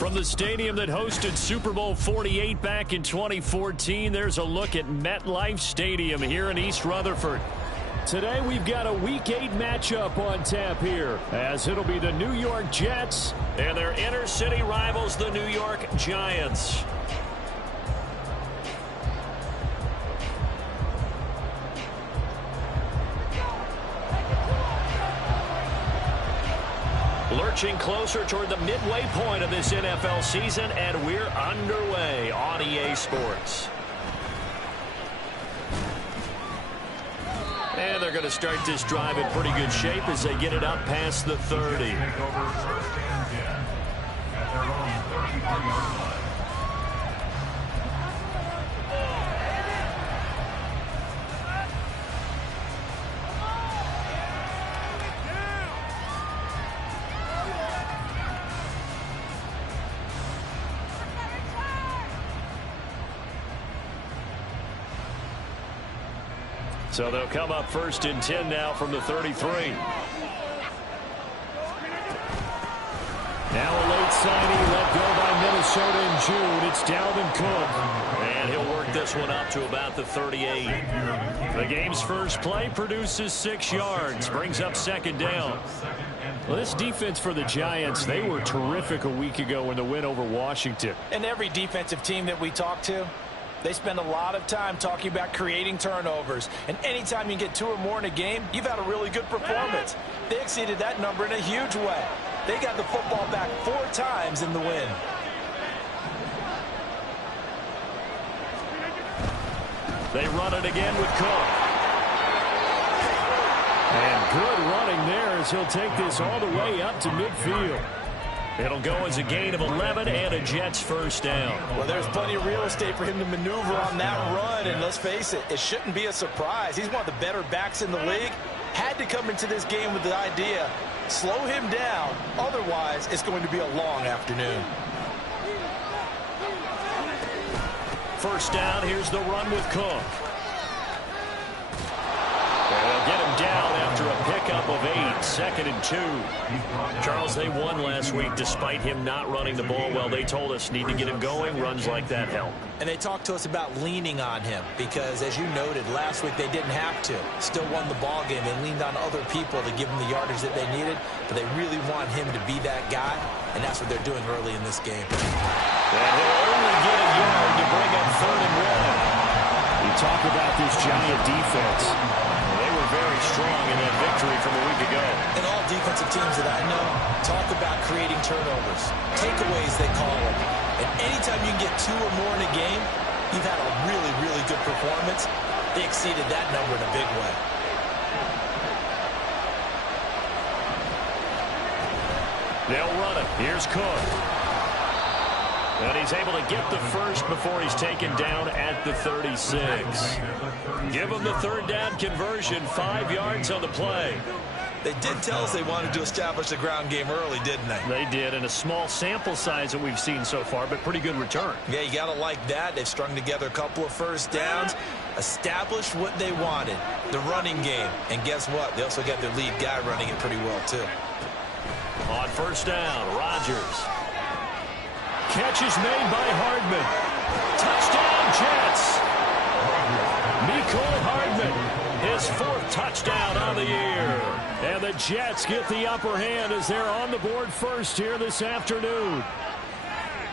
From the stadium that hosted Super Bowl 48 back in 2014, there's a look at MetLife Stadium here in East Rutherford. Today we've got a Week 8 matchup on tap here, as it'll be the New York Jets and their inner-city rivals, the New York Giants. Lurching closer toward the midway point of this NFL season, and we're underway on EA Sports. And they're going to start this drive in pretty good shape as they get it up past the 30. So they'll come up first and 10 now from the 33. Now a late signing let go by Minnesota in June. It's Dalvin Cook. And he'll work this one up to about the 38. The game's first play produces 6 yards. Brings up second down. Well, this defense for the Giants, they were terrific a week ago in the win over Washington. And every defensive team that we talk to, they spend a lot of time talking about creating turnovers. And anytime you get 2 or more in a game, you've had a really good performance. They exceeded that number in a huge way. They got the football back 4 times in the win. They run it again with Cook. And good running there as he'll take this all the way up to midfield. It'll go as a gain of 11 and a Jets first down. Well, there's plenty of real estate for him to maneuver on that run, and let's face it, it shouldn't be a surprise. He's one of the better backs in the league. Had to come into this game with the idea, slow him down, otherwise it's going to be a long afternoon. First down, here's the run with Cook. They'll get him down after a pickup of 8, 2nd and 2. Charles, they won last week despite him not running the ball well. They told us need to get him going. Runs like that help. And they talked to us about leaning on him because, as you noted, last week they didn't have to. Still won the ball game. They leaned on other people to give them the yardage that they needed, but they really want him to be that guy, and that's what they're doing early in this game. And he'll only get a yard to bring up 3rd and 1. You talk about this Giant defense. Very strong in that victory from a week ago. And all defensive teams that I know talk about creating turnovers. Takeaways, they call them. And anytime you can get 2 or more in a game, you've had a really, really good performance. They exceeded that number in a big way. They'll run it. Here's Cook. And he's able to get the first before he's taken down at the 36. Give him the 3rd down conversion, 5 yards on the play. They did tell us they wanted to establish the ground game early, didn't they? They did, and a small sample size that we've seen so far, but pretty good return. Yeah, you got to like that. They've strung together a couple of first downs, established what they wanted, the running game. And guess what? They also got their lead guy running it pretty well, too. On first down, Rodgers. Catch is made by Hardman. Touchdown, Jets. Mecole Hardman, his 4th touchdown on the year. And the Jets get the upper hand as they're on the board first here this afternoon.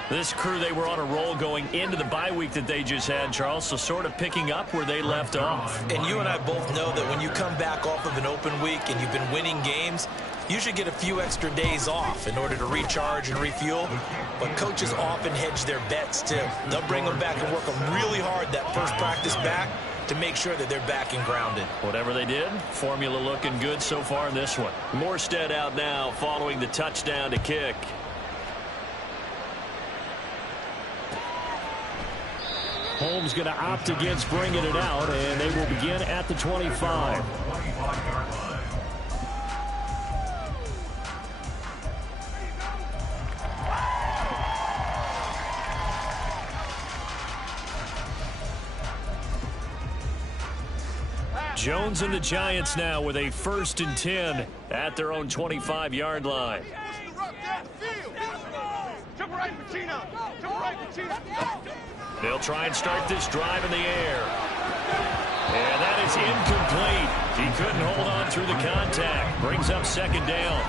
This crew, they were on a roll going into the bye week that they just had, Charles, so sort of picking up where they left off. And you and I both know that when you come back off of an open week and you've been winning games, you should get a few extra days off in order to recharge and refuel. But coaches often hedge their bets, too. They'll bring them back and work them really hard that first practice back to make sure that they're back and grounded. Whatever they did, formula looking good so far in this one. Morstead out now following the touchdown to kick. Holmes going to opt against bringing it out, and they will begin at the 25. Jones and the Giants now with a 1st and 10 at their own 25-yard line. They'll try and start this drive in the air. And that is incomplete. He couldn't hold on through the contact. Brings up second down.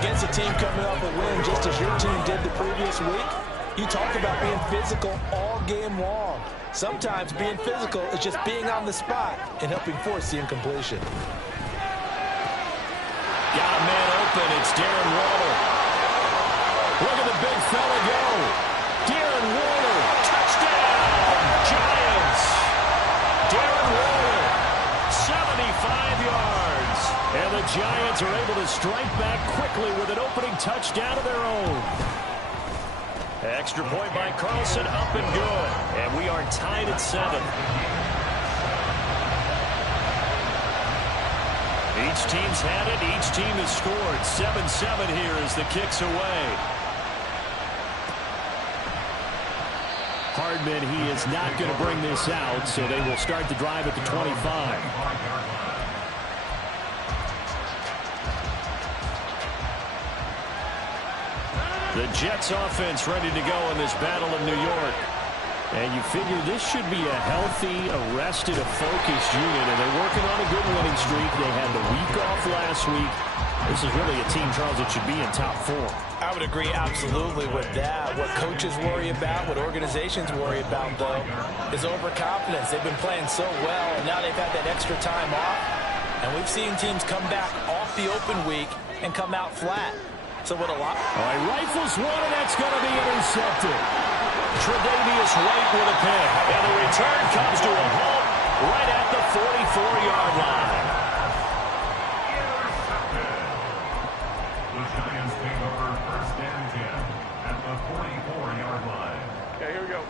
Against a team coming off a win just as your team did the previous week, you talk about being physical all game long. Sometimes being physical is just being on the spot and helping force the incompletion. Got a man open. It's Darren Waller. Look at the big fella go. Darren Waller. Touchdown, Giants. Darren Waller, 75 yards. And the Giants are able to strike back quickly with an opening touchdown of their own. Extra point by Carlson, up and good. And we are tied at 7. Each team's had it. Each team has scored. 7-7 here as the kick's away. Hardman, he is not going to bring this out, so they will start the drive at the 25. The Jets offense ready to go in this battle of New York. And you figure this should be a healthy, arrested, a focused unit, and they're working on a good winning streak. They had the week off last week. This is really a team, Charles, that should be in top 4. I would agree absolutely with that. What coaches worry about, what organizations worry about, though, is overconfidence. They've been playing so well, and now they've had that extra time off. And we've seen teams come back off the open week and come out flat. So what a lot. All right, rifles one, and that's going to be intercepted. Tre'Davious White with a pick. And the return comes to a halt right at the 44-yard line. The Giants take over first and 10 at the 44-yard line. Okay, here we go.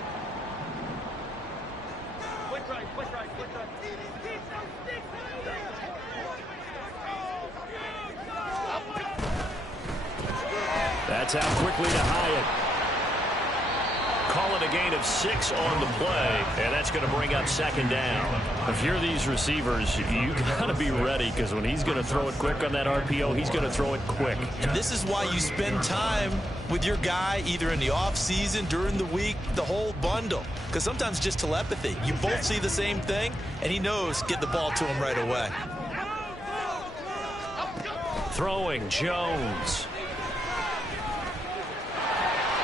Quick right, quick right, quick right. That's out quickly to Hyatt. Call it a gain of 6 on the play, and that's going to bring up second down. If you're these receivers, you got to be ready, because when he's going to throw it quick on that RPO, he's going to throw it quick. And this is why you spend time with your guy either in the offseason, during the week, the whole bundle. Because sometimes just telepathy. You both see the same thing, and he knows get the ball to him right away. Throwing Jones.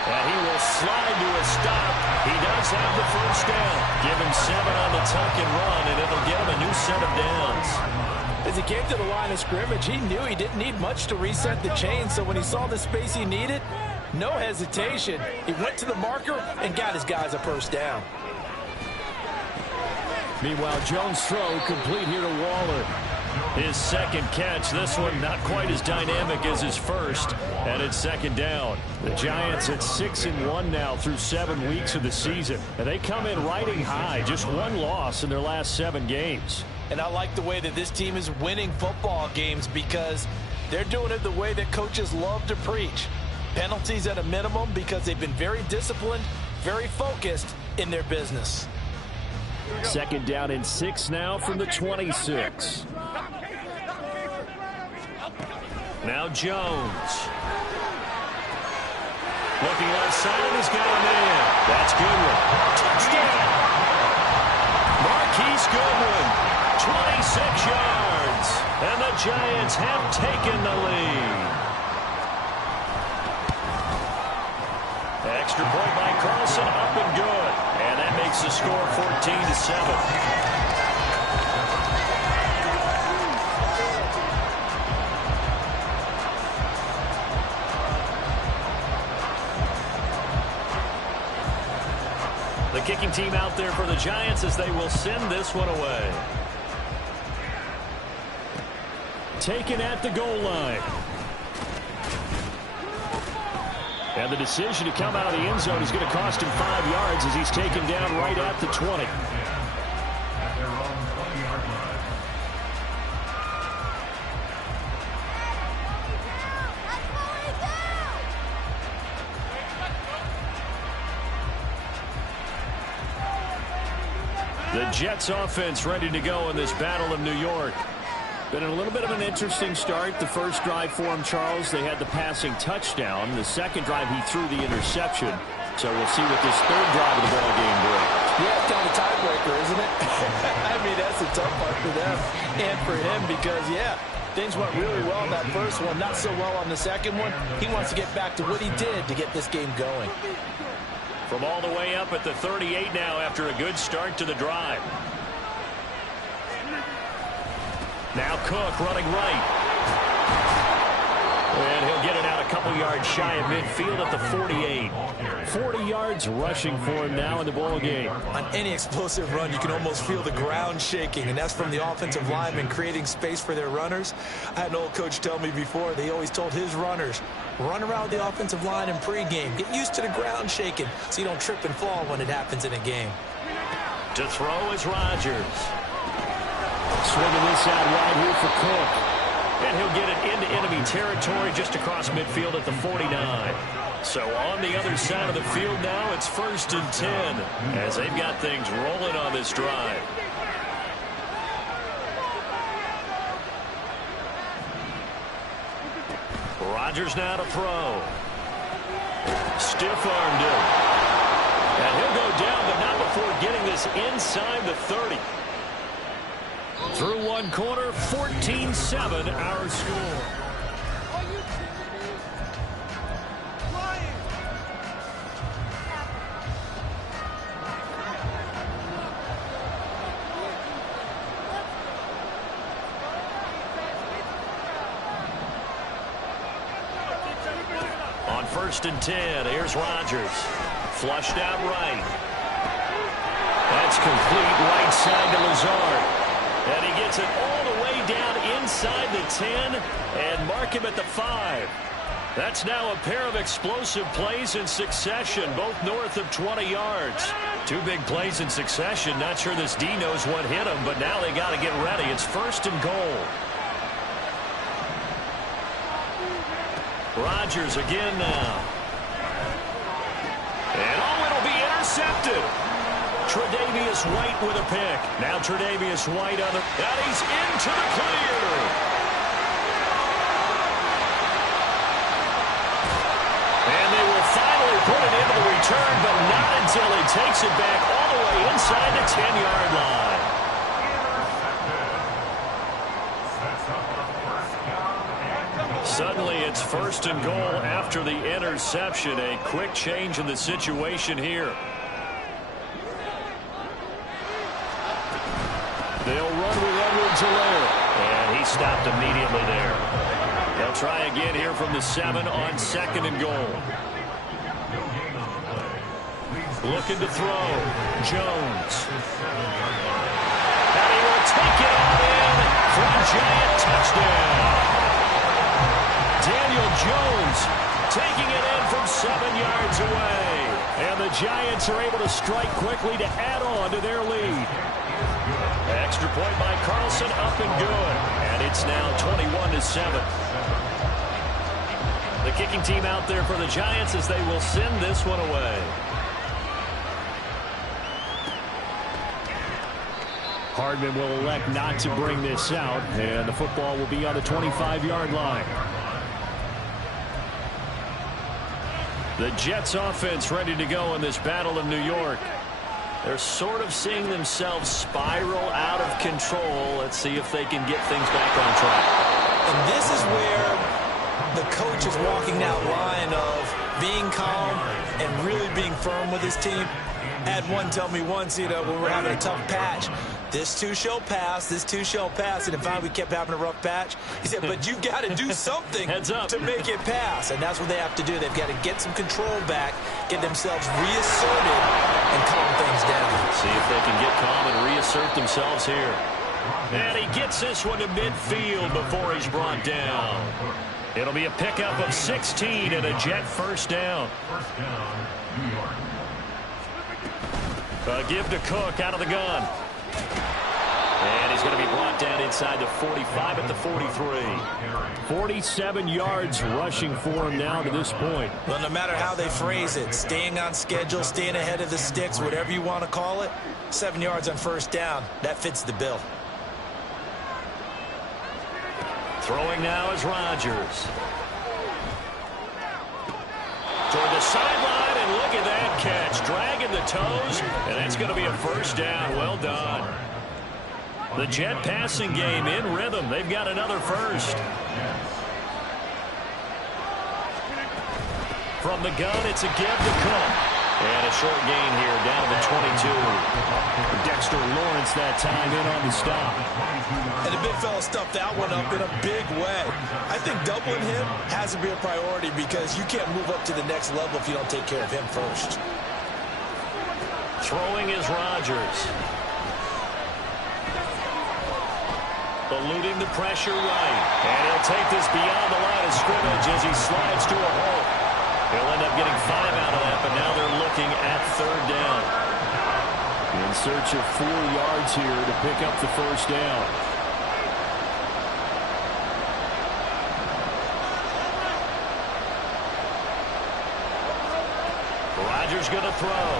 And he will slide to a stop. He does have the first down. Give him 7 on the tuck and run, and it'll get him a new set of downs. As he came to the line of scrimmage, he knew he didn't need much to reset the chain, so when he saw the space he needed, no hesitation. He went to the marker and got his guys a first down. Meanwhile, Jones' throw complete here to Waller. His second catch, this one not quite as dynamic as his first, and it's second down. The Giants at 6-1 now through 7 weeks of the season, and they come in riding high, just 1 loss in their last 7 games. And I like the way that this team is winning football games because they're doing it the way that coaches love to preach. Penalties at a minimum because they've been very disciplined, very focused in their business. Second down and 6 now from the 26. Now Jones. Looking left side, and he's got a man. That's Goodwin. Touchdown! Marquise Goodwin, 26 yards. And the Giants have taken the lead. Extra point by Carlson, up and good. And that makes the score 14-7. The kicking team out there for the Giants as they will send this one away. Taken at the goal line. And the decision to come out of the end zone is going to cost him 5 yards as he's taken down right at the 20. At their own 20-yard line. The Jets offense ready to go in this battle of New York. Been a little bit of an interesting start. The first drive for him, Charles, they had the passing touchdown. The second drive, he threw the interception. So we'll see what this third drive of the ball game brings. Yeah, it's kind of a tiebreaker, isn't it? I mean, that's a tough part for them and for him because, yeah, things went really well in that first one, not so well on the second one. He wants to get back to what he did to get this game going. From all the way up at the 38 now after a good start to the drive. Now Cook running right. And he'll get it out a couple yards shy of midfield at the 48. 40 yards rushing for him now in the ball game. On any explosive run, you can almost feel the ground shaking, and that's from the offensive linemen creating space for their runners. I had an old coach tell me before, they always told his runners, run around the offensive line in pregame. Get used to the ground shaking so you don't trip and fall when it happens in a game. To throw is Rodgers. Swinging this out wide here for Cook. And he'll get it into enemy territory just across midfield at the 49. So on the other side of the field now, it's 1st and 10 as they've got things rolling on this drive. Rodgers now to throw. Stiff-armed him. And he'll go down, but not before getting this inside the 30. Through one quarter, 14-7 our score. On 1st and 10, here's Rodgers. Flushed out right. That's complete right side to Lazard. And he gets it all the way down inside the 10 and mark him at the 5. That's now a pair of explosive plays in succession, both north of 20 yards. 2 big plays in succession. Not sure this D knows what hit him, but now they got to get ready. It's 1st and goal. Rodgers again now. And it'll be intercepted. Tre'Davious White with a pick. Now Tre'Davious White on the... And he's into the clear. And they will finally put it into the return, but not until he takes it back all the way inside the 10-yard line. Suddenly it's 1st and goal after the interception. A quick change in the situation here. They'll run with Edwards-Helaire. And he stopped immediately there. They'll try again here from the 7 on 2nd and goal. Looking to throw. Jones. And he will take it all in for a Giant touchdown. Daniel Jones taking it in from 7 yards away. And the Giants are able to strike quickly to add on to their lead. Extra point by Carlson, up and good. And it's now 21-7. The kicking team out there for the Giants as they will send this one away. Hardman will elect not to bring this out, and the football will be on the 25-yard line. The Jets offense ready to go in this Battle of New York. They're sort of seeing themselves spiral out of control. Let's see if they can get things back on track. And this is where the coach is walking that line of being calm and really being firm with his team. I had one tell me once, when we're having a tough patch, this too shall pass, this too shall pass. And in fact, we kept having a rough patch. He said, but you've got to do something to make it pass. And that's what they have to do. They've got to get some control back, get themselves reasserted, and calm things down. See if they can get calm and reassert themselves here. And he gets this one to midfield before he's brought down. It'll be a pickup of 16 and a Jet first down. New York. A give to Cook out of the gun. And he's going to be brought down inside the 45 at the 43. 47 yards rushing for him now to this point. Well, no matter how they phrase it, staying on schedule, staying ahead of the sticks, whatever you want to call it, 7 yards on first down, that fits the bill. Throwing now is Rodgers. Toward the sideline, and look at that catch. Dragging the toes, and that's going to be a first down. Well done. The Jet passing game in rhythm. They've got another first. From the gun, it's a give to Cook. And a short gain here down to the 22. Dexter Lawrence that time in on the stop. And the big fella stuffed that one up in a big way. I think doubling him has to be a priority because you can't move up to the next level if you don't take care of him first. Throwing is Rodgers. Eluding the pressure right. And he'll take this beyond the line of scrimmage as he slides to a hole. He'll end up getting 5 out of that, but now they're looking at third down. In search of 4 yards here to pick up the first down. Rodgers going to throw.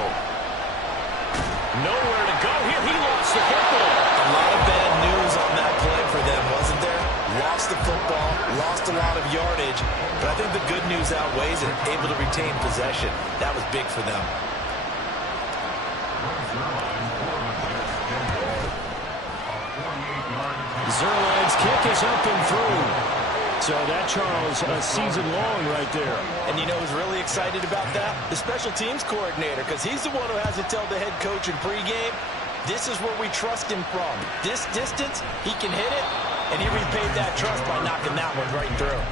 Nowhere to go here. He lost the football. A lot of bad news on that play for them, wasn't there? Lost the football, lost a lot of yardage, but I think the good news outweighs it. Able to retain possession. That was big for them. Zuerlein's kick is up and through. So that, Charles, a season long right there. And you know who's really excited about that? The special teams coordinator, because he's the one who has to tell the head coach in pregame, this is where we trust him from. This distance, he can hit it, and he repaid that trust by knocking that one right through.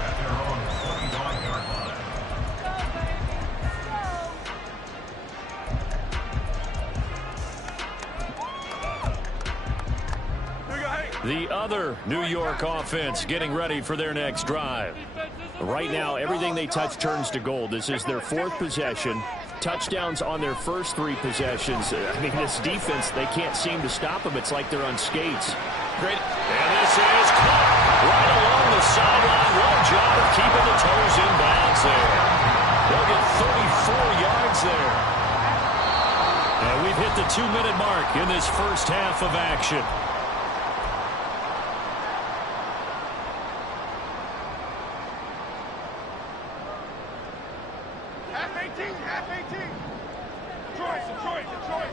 At their own 25-yard line. The other New York offense getting ready for their next drive. Right now, everything they touch turns to gold. This is their 4th possession. Touchdowns on their first 3 possessions. I mean, this defense, they can't seem to stop them. It's like they're on skates. Great. And this is caught right along the sideline. What a job of keeping the toes in bounds there. They'll get 34 yards there. And we've hit the 2-minute mark in this first half of action. Half 18. Detroit.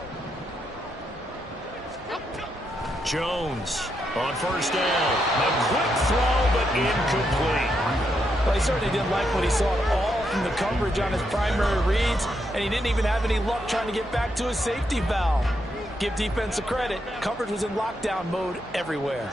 Jones on first down. A quick throw, but incomplete. Well, he certainly didn't like what he saw at all from the coverage on his primary reads, and he didn't even have any luck trying to get back to his safety valve. Give defense a credit. Coverage was in lockdown mode everywhere.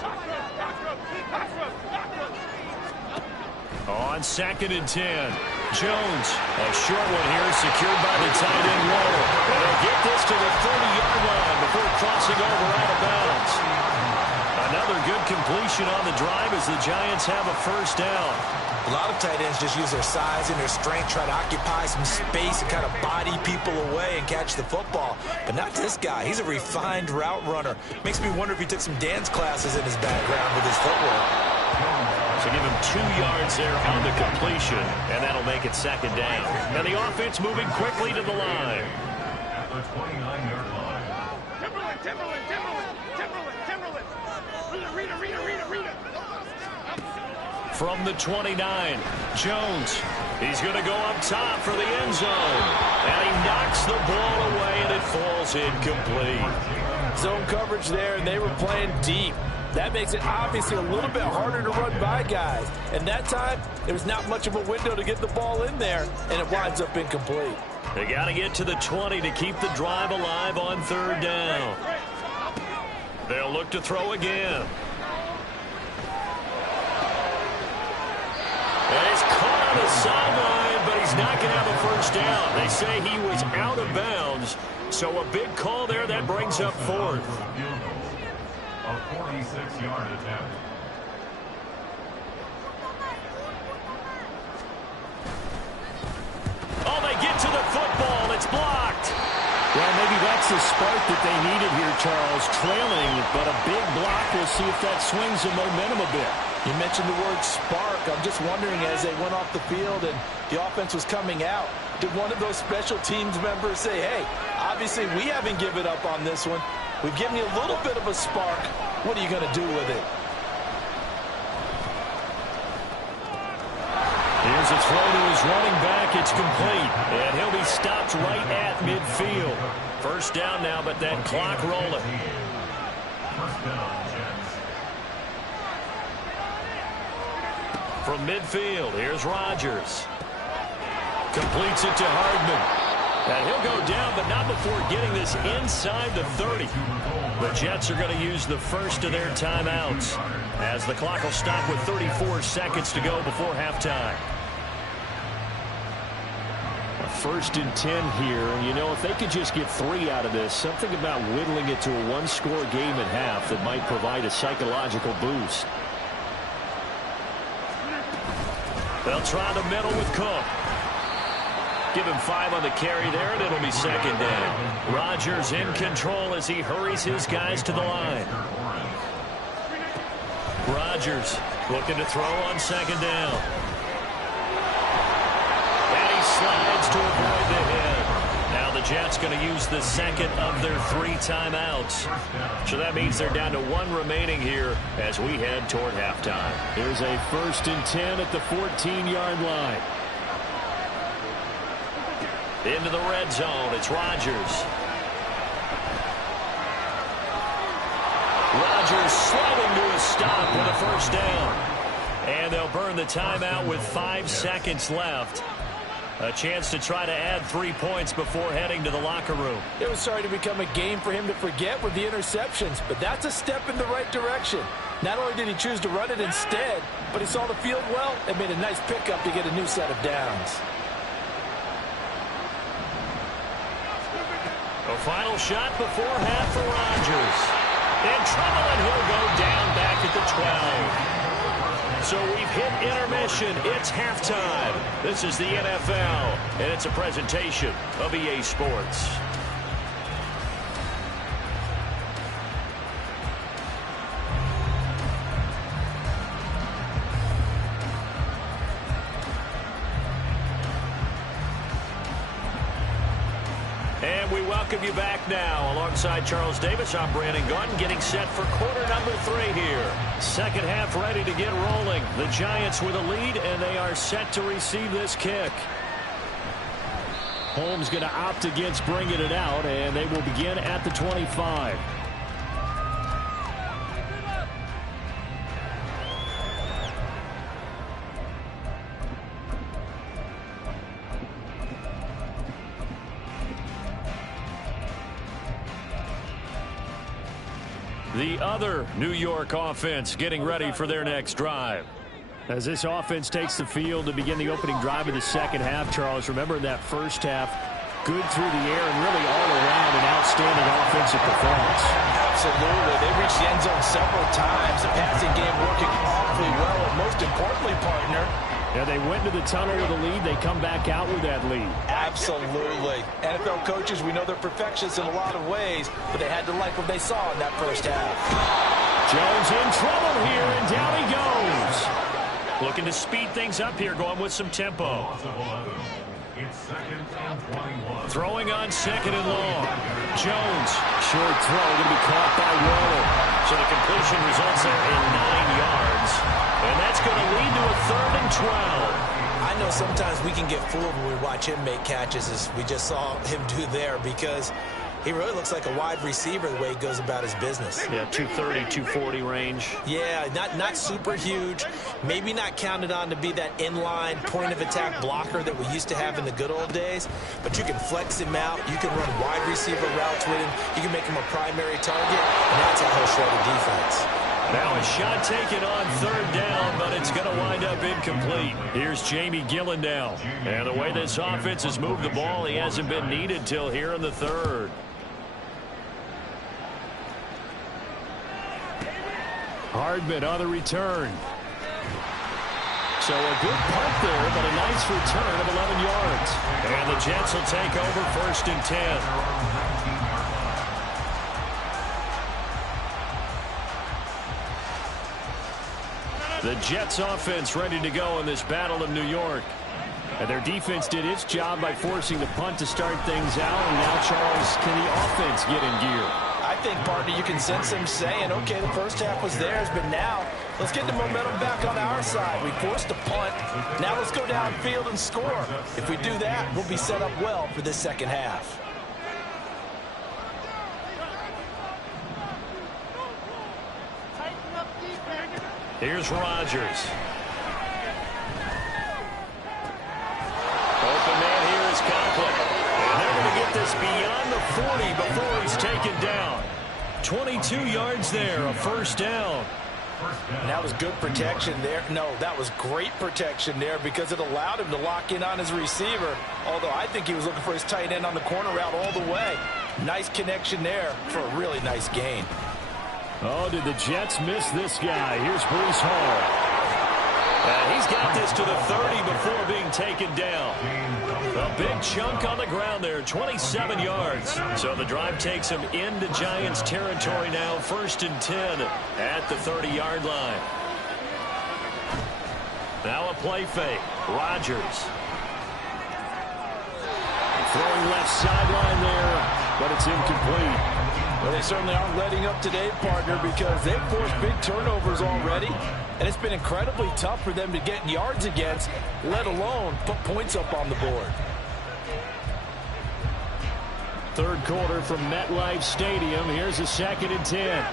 On 2nd and 10, Jones, a short one here, secured by the tight end Waddle. And they'll get this to the 30-yard line before crossing over out of bounds. Another good completion on the drive as the Giants have a first down. A lot of tight ends just use their size and their strength, try to occupy some space and kind of body people away and catch the football. But not this guy. He's a refined route runner. Makes me wonder if he took some dance classes in his background with his footwork. So give him 2 yards there on the completion, and that'll make it 2nd down. And the offense moving quickly to the line. At the 29-yard line. Timberland. Read it. From the 29, Jones. He's going to go up top for the end zone. And he knocks the ball away, and it falls incomplete. Zone coverage there, and they were playing deep. That makes it obviously a little bit harder to run by guys. And that time, there was not much of a window to get the ball in there, and it winds up incomplete. They got to get to the 20 to keep the drive alive on 3rd down. They'll look to throw again. And he's caught on the sideline, but he's not going to have a first down. They say he was out of bounds, so a big call there that brings up 4th. A 46-yard attempt. Oh, they get to the football. It's blocked. Well, maybe that's the spark that they needed here, Charles. Trailing, but a big block. We'll see if that swings the momentum a bit. You mentioned the word spark. I'm just wondering, as they went off the field and the offense was coming out, did one of those special teams members say, hey, obviously we haven't given up on this one. We've given you a little bit of a spark. What are you going to do with it? Throws a throw to his running back. It's complete. And he'll be stopped right at midfield. First down now, but that clock rolling. First down, Jets. From midfield, here's Rodgers. Completes it to Hardman. And he'll go down, but not before getting this inside the 30. The Jets are going to use the first of their timeouts, as the clock will stop with 34 seconds to go before halftime. A 1st and 10 here, and you know, if they could just get 3 out of this, something about whittling it to a one-score game at half that might provide a psychological boost. They'll try the middle with Cook. Give him 5 on the carry there, and it'll be second down. Rodgers in control as he hurries his guys to the line. Rodgers looking to throw on second down. And he slides to avoid the hit. Now the Jets going to use the second of their 3 timeouts. So that means they're down to 1 remaining here as we head toward halftime. Here's a 1st and 10 at the 14-yard line. Into the red zone, it's Rodgers. Rodgers sliding to a stop with a first down. And they'll burn the timeout with 5 seconds left. A chance to try to add 3 points before heading to the locker room. It was starting to become a game for him to forget with the interceptions, but that's a step in the right direction. Not only did he choose to run it instead, but he saw the field well and made a nice pickup to get a new set of downs. A final shot before half for Rodgers. In trouble, and he'll go down back at the 12. So we've hit intermission. It's halftime. This is the NFL, and it's a presentation of EA Sports. And we welcome you back now. Alongside Charles Davis, I'm Brandon Gunn, getting set for quarter number 3 here. Second half ready to get rolling. The Giants with a lead, and they are set to receive this kick. Holmes going to opt against bringing it out, and they will begin at the 25. The other New York offense getting ready for their next drive. As this offense takes the field to begin the opening drive of the second half, Charles, remember that first half, good through the air and really all around an outstanding offensive performance. Absolutely. They reached the end zone several times. The passing game working awfully well, and most importantly, partner, yeah, they went to the tunnel with a lead. They come back out with that lead. absolutely. NFL coaches, we know they're perfectionists in a lot of ways, but they had to like what they saw in that first half. Jones in trouble here, and down he goes. Looking to speed things up here, going with some tempo. It's 2nd and 21. Throwing on second and long. Jones. Short throw going to be caught by Waller. So the completion results there in 9 yards. And that's going to lead to a 3rd and 12. I know sometimes we can get fooled when we watch him make catches, as we just saw him do there, because he really looks like a wide receiver the way he goes about his business. Yeah, 230, 240 range. Yeah, not super huge. Maybe not counted on to be that inline point-of-attack blocker that we used to have in the good old days. But you can flex him out. You can run wide receiver routes with him. You can make him a primary target. And that's how he'll show the defense. Now a shot taken on 3rd down, but it's going to wind up incomplete. Here's Jamie Gillandale. And the way this offense has moved the ball, he hasn't been needed till here in the 3rd. Hardman on the return. So a good punt there, but a nice return of 11 yards. And the Jets will take over 1st and 10. The Jets offense ready to go in this Battle of New York. And their defense did its job by forcing the punt to start things out. And now, Charles, can the offense get in gear? I think, partner, you can sense them saying, okay, the first half was theirs, but now Let's get the momentum back on our side. We forced a punt. Now let's go downfield and score. If we do that, we'll be set up well for this second half. Here's Rodgers. Open man here is Conklin. And they're going to get this beyond the 40 before he's taken down. 22 yards there, a first down. And that was good protection there. No, that was great protection there because it allowed him to lock in on his receiver. Although I think he was looking for his tight end on the corner route all the way. Nice connection there for a really nice gain. Oh, did the Jets miss this guy? Here's Breece Hall. And he's got this to the 30 before being taken down. A big chunk on the ground there, 27 yards. So the drive takes him into Giants territory now, 1st and 10 at the 30-yard line. Now a play fake. Rodgers. Throwing left sideline there, but it's incomplete. Well, they certainly aren't letting up today, partner, because they've forced big turnovers already. And it's been incredibly tough for them to get yards against, let alone put points up on the board. Third quarter from MetLife Stadium. Here's a 2nd and 10.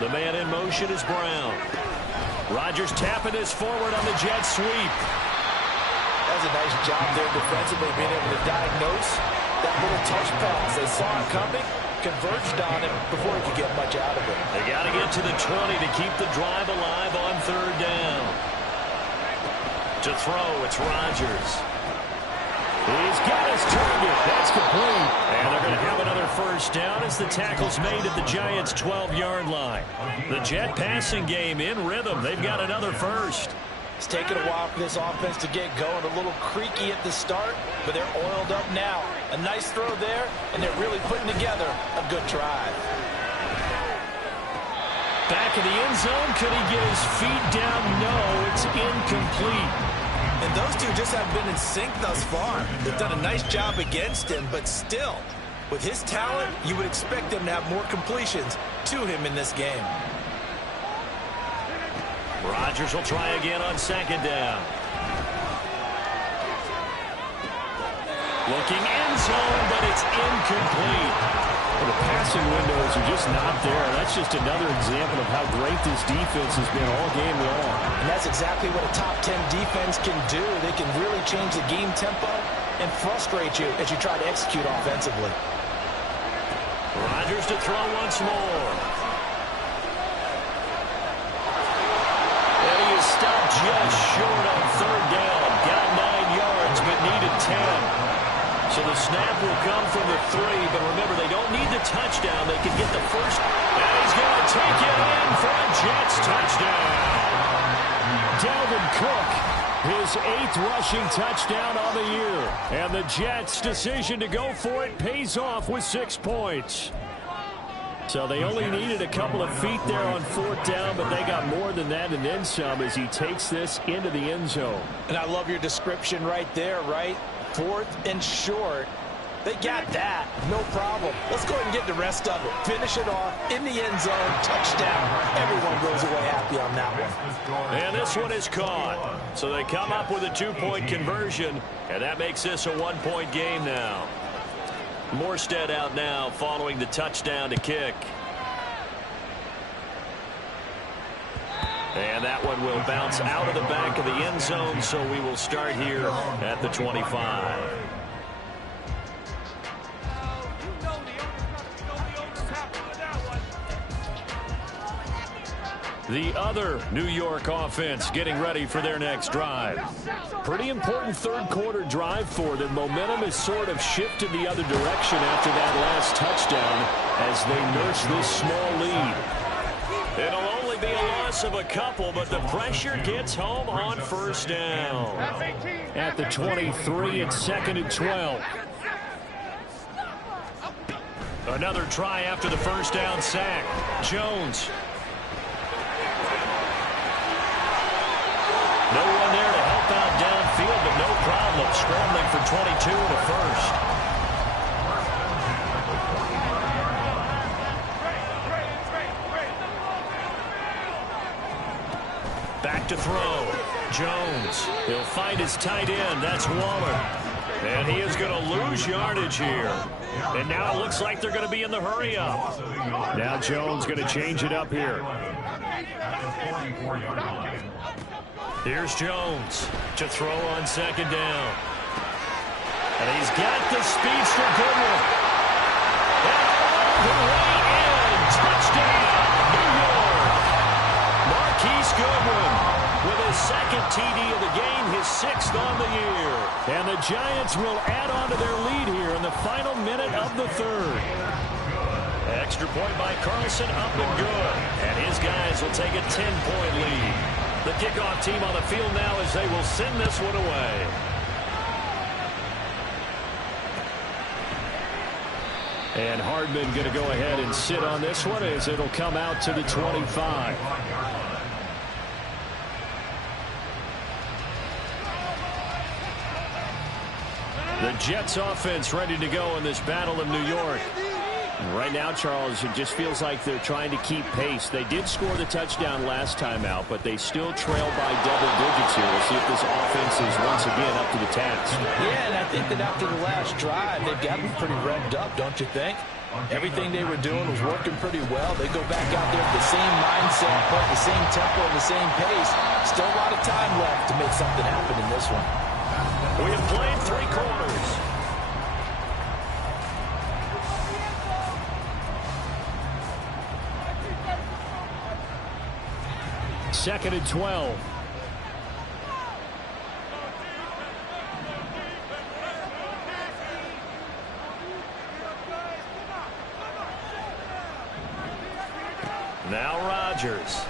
The man in motion is Brown. Rodgers tapping this forward on the jet sweep. That's a nice job there defensively, being able to diagnose that little touch pass. They saw it coming, converged on him before he could get much out of it. They got to get to the 20 to keep the drive alive on 3rd down. To throw, it's Rodgers. He's got his target. That's complete. And they're going to have another first down as the tackle's made at the Giants' 12-yard line. The Jet passing game in rhythm. They've got another first. It's taken a while for this offense to get going. A little creaky at the start, but they're oiled up now. A nice throw there, and they're really putting together a good drive. Back in the end zone. Could he get his feet down? No, it's incomplete. And those two just haven't been in sync thus far. They've done a nice job against him, but still, with his talent, you would expect them to have more completions to him in this game. Rodgers will try again on 2nd down. Looking end zone, but it's incomplete. Well, the passing windows are just not there. That's just another example of how great this defense has been all game long. And that's exactly what a top 10 defense can do. They can really change the game tempo and frustrate you as you try to execute offensively. Rodgers to throw once more. And he is stopped just short on 3rd down. Got 9 yards, but needed 10. So the snap will come from the 3, but remember, they don't need the touchdown. They can get the first, and he's going to take it in for a Jets touchdown. Dalvin Cook, his 8th rushing touchdown on the year. And the Jets' decision to go for it pays off with 6 points. So they only needed a couple of feet there on 4th down, but they got more than that and then some as he takes this into the end zone. And I love your description right there, right? 4th and short. They got that. No problem. Let's go ahead and get the rest of it. Finish it off in the end zone. Touchdown. Everyone goes away happy on that one. And this one is caught. So they come up with a 2-point conversion, and that makes this a 1-point game now. Morstead out now following the touchdown to kick. And that one will bounce out of the back of the end zone, so we will start here at the 25. The other New York offense getting ready for their next drive. Pretty important third quarter drive for them. Momentum has sort of shifted the other direction after that last touchdown as they nurse this small lead. It'll only be a loss of a couple, but the pressure gets home on 1st down. At the 23, it's 2nd and 12. Another try after the 1st down sack. Jones. No one there to help out downfield, but no problem scrambling for 22 and a first. Back to throw. Jones. He'll find his tight end. That's Waller. And he is going to lose yardage here. And now it looks like they're going to be in the hurry up. Now Jones going to change it up here. Here's Jones to throw on second down. And he's got the speedster Goodwin. And all the way in. Touchdown, New York. Marquise Goodwin with his second TD of the game, his 6th on the year. And the Giants will add on to their lead here in the final minute of the 3rd. Extra point by Carlson, up and good. And his guys will take a 10-point lead. The kickoff team on the field now as they will send this one away. And Hardman going to go ahead and sit on this one as it'll come out to the 25. The Jets offense ready to go in this battle of New York. Right now, Charles, it just feels like they're trying to keep pace. They did score the touchdown last time out, but they still trail by double digits here. We'll see if this offense is once again up to the task. Yeah, and I think that after the last drive, they've got to be pretty revved up, don't you think? Everything they were doing was working pretty well. They go back out there with the same mindset, put the same tempo, the same pace. Still a lot of time left to make something happen in this one. We have played 3 quarters. Second and 12. Now Rodgers.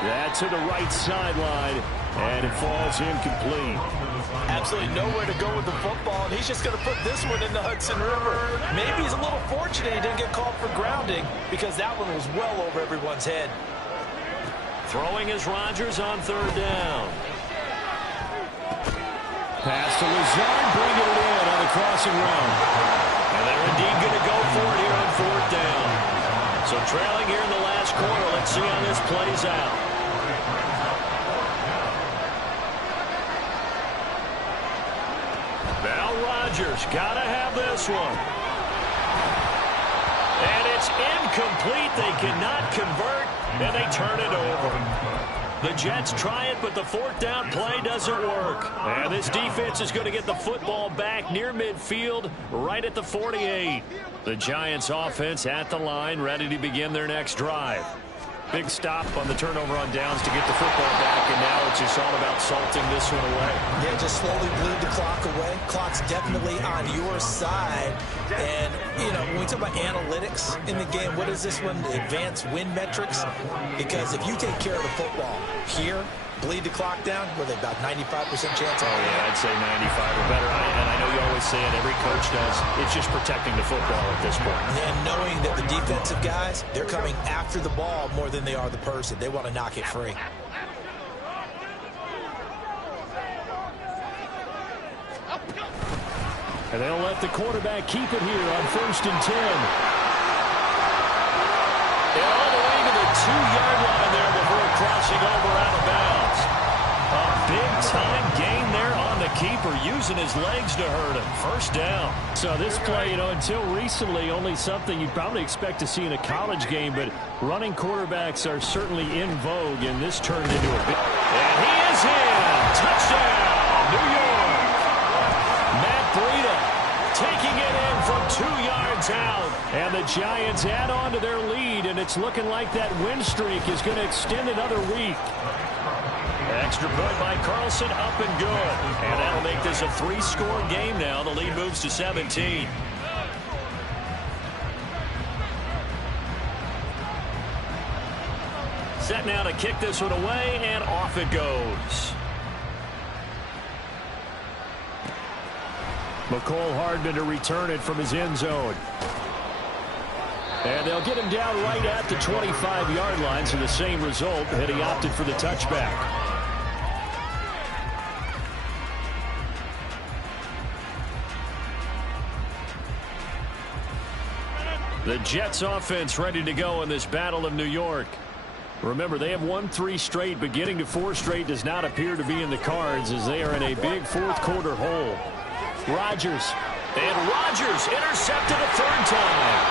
That to the right sideline, and it falls incomplete. Absolutely nowhere to go with the football, and he's just going to put this one in the Hudson River. Maybe he's a little fortunate he didn't get called for grounding because that one was well over everyone's head. Throwing is Rodgers on 3rd down. Pass to Lazard, bringing it in on the crossing route. And they're indeed going to go for it here on 4th down. So trailing here in the last quarter. Let's see how this plays out. Now Rodgers got to have this one. And it's incomplete. They cannot convert, and they turn it over. The Jets try it, but the 4th down play doesn't work. And this defense is going to get the football back near midfield, right at the 48. The Giants offense at the line, ready to begin their next drive. Big stop on the turnover on downs to get the football back, and now it's just all about salting this one away. Yeah, just slowly bleed the clock away. Clock's definitely on your side. And, you know, when we talk about analytics in the game, what is this one? Advanced win metrics? Because if you take care of the football here, bleed the clock down, with about 95% chance. Oh, yeah, I'd say 95 or better. And I know you always say it, every coach does. It's just protecting the football at this point. And knowing that the defensive guys, they're coming after the ball more than they are the person. They want to knock it free. And they'll let the quarterback keep it here on 1st and 10. And all the way to the 2-yard line there before crossing over out of bounds. A big-time gain there on the keeper, using his legs to hurt him. 1st down. So this play, you know, until recently, only something you'd probably expect to see in a college game, but running quarterbacks are certainly in vogue, and this turned into a big... And he is in. Touchdown, New York. Matt Breida taking it in from 2 yards out. And the Giants add on to their lead, and it's looking like that win streak is going to extend another week. Extra point by Carlson, up and good. And that'll make this a 3-score game now. The lead moves to 17. Set now to kick this one away, and off it goes. McCole Hardman to return it from his end zone. And they'll get him down right at the 25-yard line, so the same result, had he opted for the touchback. The Jets offense ready to go in this Battle of New York. Remember, they have won 3 straight, but getting to 4 straight does not appear to be in the cards as they are in a big fourth-quarter hole. Rodgers. And Rodgers intercepted a third time.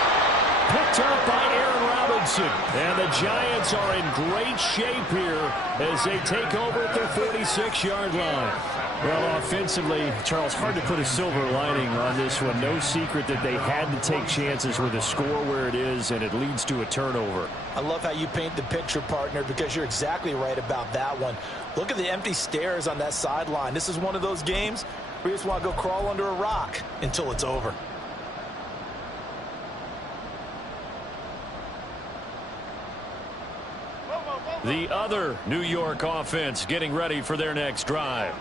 Picked up by Aaron Robinson. And the Giants are in great shape here as they take over at their 46-yard line. Well, offensively, Charles, hard to put a silver lining on this one. No secret that they had to take chances with a score where it is, and it leads to a turnover. I love how you paint the picture, partner, because you're exactly right about that one. Look at the empty stares on that sideline. This is one of those games where you just want to go crawl under a rock until it's over. The other New York offense getting ready for their next drive.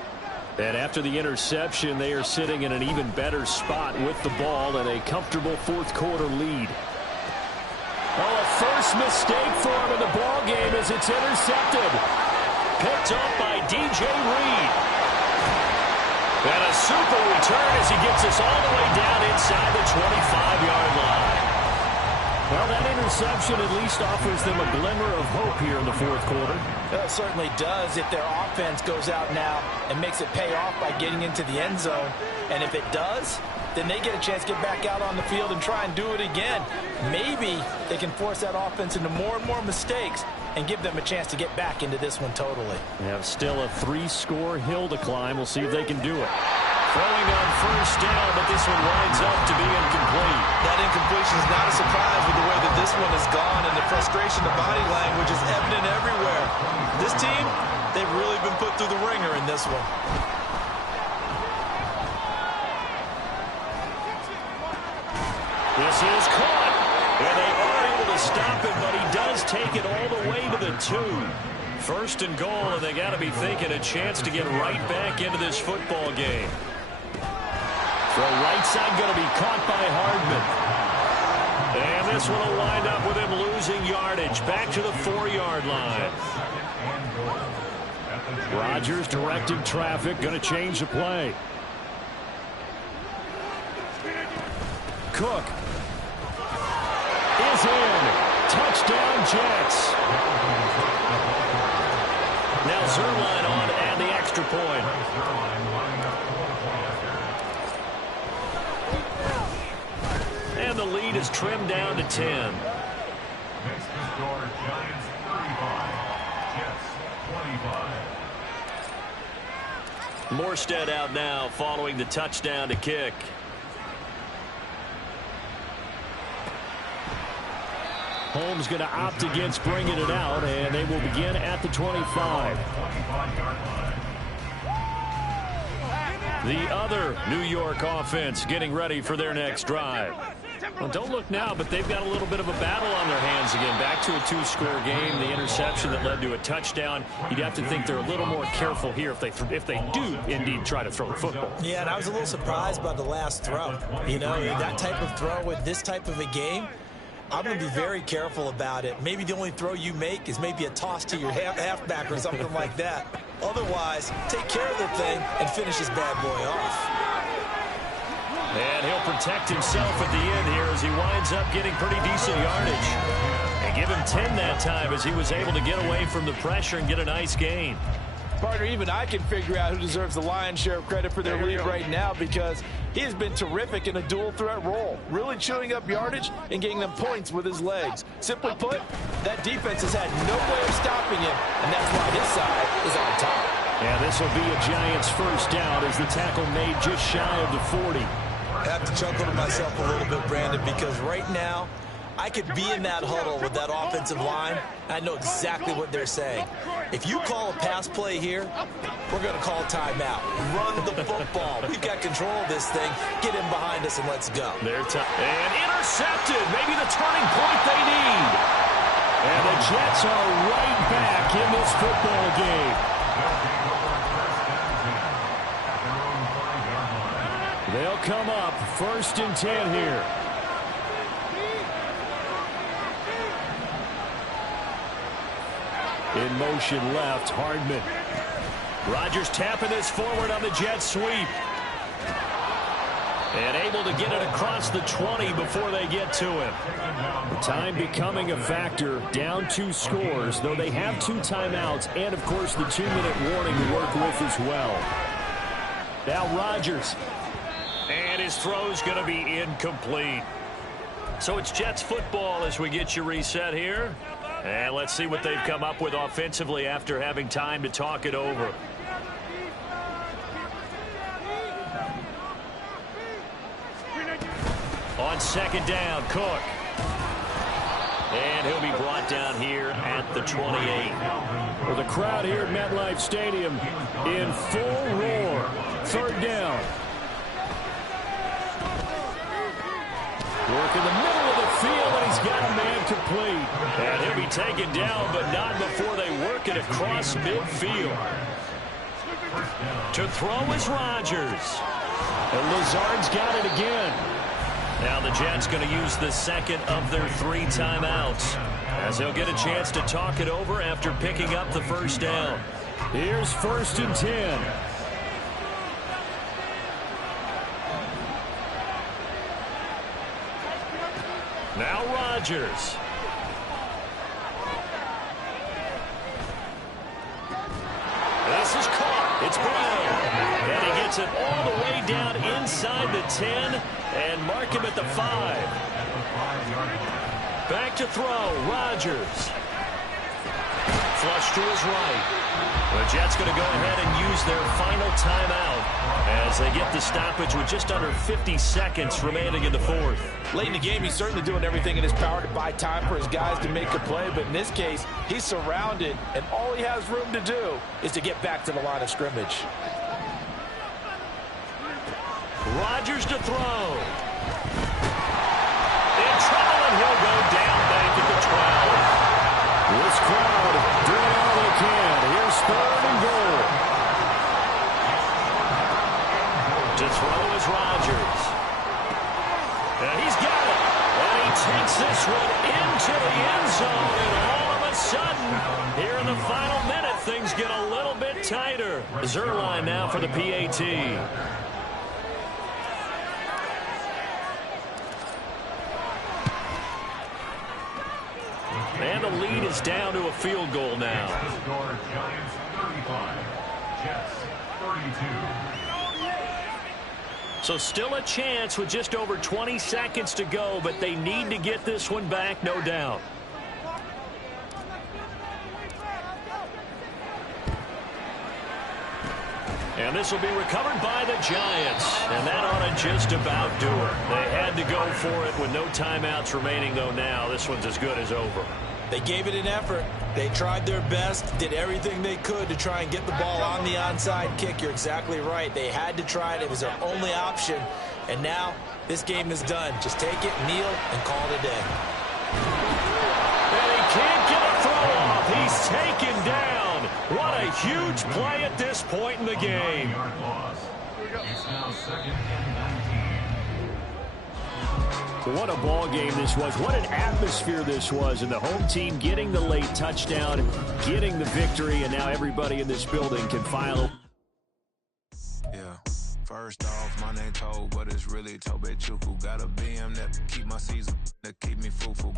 And after the interception, they are sitting in an even better spot with the ball and a comfortable fourth-quarter lead. Oh, a first mistake for him in the ball game as it's intercepted. Picked up by DJ Reed. And a super return as he gets us all the way down inside the 25-yard line. Well, that interception at least offers them a glimmer of hope here in the fourth quarter. It certainly does if their offense goes out now and makes it pay off by getting into the end zone. And if it does, then they get a chance to get back out on the field and try and do it again. Maybe they can force that offense into more and more mistakes and give them a chance to get back into this one totally. They have still a 3-score hill to climb. We'll see if they can do it. Throwing on first down, but this one winds up to be incomplete. That incompletion is not a surprise with the way that this one has gone, and the frustration, the body language is evident everywhere. This team, they've really been put through the ringer in this one. This is caught, and they are able to stop it, but he does take it all the way to the 2. First and goal, and they got to be thinking a chance to get right back into this football game. The right side going to be caught by Hardman. And this one will wind up with him losing yardage back to the 4-yard line. Rodgers directing traffic, going to change the play. Cook is in. Touchdown, Jets. Now Zuerlein on to add the extra point. And the lead is trimmed down to 10. Makes the score Giants 35, Jets 25. Morstead out now following the touchdown to kick. Holmes going to opt against bringing it out, and they will begin at the 25. The other New York offense getting ready for their next drive. Well, don't look now, but they've got a little bit of a battle on their hands again. Back to a 2-score game. The interception that led to a touchdown. You'd have to think they're a little more careful here if they do indeed try to throw the football. Yeah, and I was a little surprised by the last throw. You know, that type of throw with this type of a game, I'm going to be very careful about it. Maybe the only throw you make is maybe a toss to your halfback or something like that. Otherwise, take care of the thing and finish this bad boy off. And he'll protect himself at the end here as he winds up getting pretty decent yardage. And give him 10 that time as he was able to get away from the pressure and get a nice gain. Partner, even I can figure out who deserves the lion's share of credit for their lead right now because he has been terrific in a dual threat role, really chewing up yardage and getting them points with his legs. Simply put, that defense has had no way of stopping him, and that's why his side is on top. Yeah, this will be a Giants first down as the tackle made just shy of the 40. I have to chuckle to myself a little bit, Brandon, because right now I could be in that huddle with that offensive line. I know exactly what they're saying. If you call a pass play here, we're going to call timeout. Run the football. We've got control of this thing. Get in behind us and let's go. And intercepted. Maybe the turning point they need. And the Jets are right back in this football game. They'll come up 1st and 10 here. In motion left, Hardman. Rodgers tapping this forward on the jet sweep. And able to get it across the 20 before they get to him. Time becoming a factor, down 2 scores, though they have 2 timeouts and, of course, the 2-minute warning to work with as well. Now Rodgers. And his throw's going to be incomplete. So it's Jets football as we get you reset here. And let's see what they've come up with offensively after having time to talk it over. On second down, Cook. And he'll be brought down here at the 28. Well, the crowd here at MetLife Stadium in full roar. Third down. Work in the middle of the field, and he's got a man complete. And he'll be taken down, but not before they work it across midfield. To throw is Rodgers. And Lazard's got it again. Now the Jets going to use the second of their 3 timeouts, as they'll get a chance to talk it over after picking up the first down. Here's 1st and 10. Now Rodgers. This is caught. It's Brown. And he gets it all the way down inside the 10 and mark him at the 5. Back to throw. Rodgers. Flush to his right. The Jets going to go ahead and use their final timeout as they get the stoppage with just under 50 seconds remaining in the 4th. Late in the game, he's certainly doing everything in his power to buy time for his guys to make a play, but in this case, he's surrounded, and all he has room to do is to get back to the line of scrimmage. Rodgers to throw. In trouble, and he'll go down back at the 12. This crowd doing all they can. Here's 3rd and goal. To throw is Rodgers. And he's got it. And he takes this one into the end zone. And all of a sudden, here in the final minute, things get a little bit tighter. Zuerlein now for the PAT. And the lead is down to a field goal now. Giants 35, Jets 32. So still a chance with just over 20 seconds to go, but they need to get this one back, no doubt. And this will be recovered by the Giants. And that ought to just about do it. They had to go for it with no timeouts remaining, though now this one's as good as over. They gave it an effort. They tried their best, did everything they could to try and get the ball on the onside kick. You're exactly right. They had to try it. It was their only option. And now this game is done. Just take it, kneel, and call it a day. And he can't get a throw off. He's taken down. What a huge play at this point in the game. It's now 2nd and 19. What a ball game this was. What an atmosphere this was. And the home team getting the late touchdown, getting the victory, and now everybody in this building can file. Yeah. First off, my name Toad, but it's really Tobe Chuku. Got a BM that keep my season, that keep me fruitful.